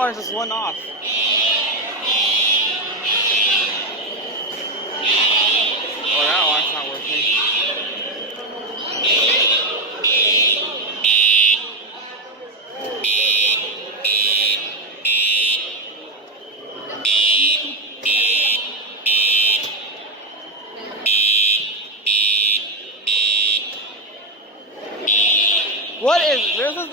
alarm just went off. Oh, that alarm's not working. What is this? Is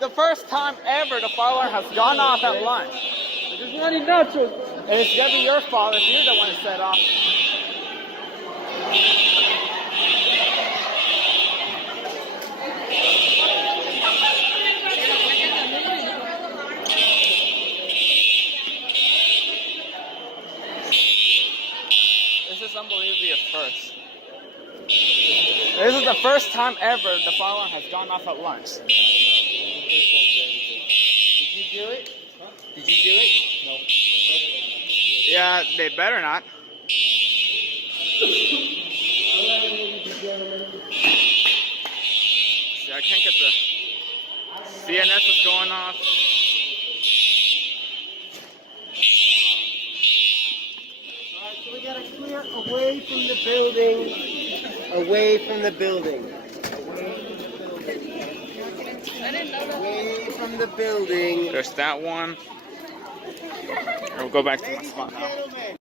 the first time ever the fire alarm has gone off at lunch. It's not natural. And it's gonna be your fault if you're the one who set off. This is unbelievably a first. This is the first time ever the fire alarm has gone off at lunch. Did you do it? Huh? Did you do it? No. Yeah, they better not. See, I can't get the CNS is going off. Alright, so we gotta clear away from the building. Away from the building. Away from the building. There's that one. I'll go back to my spot now.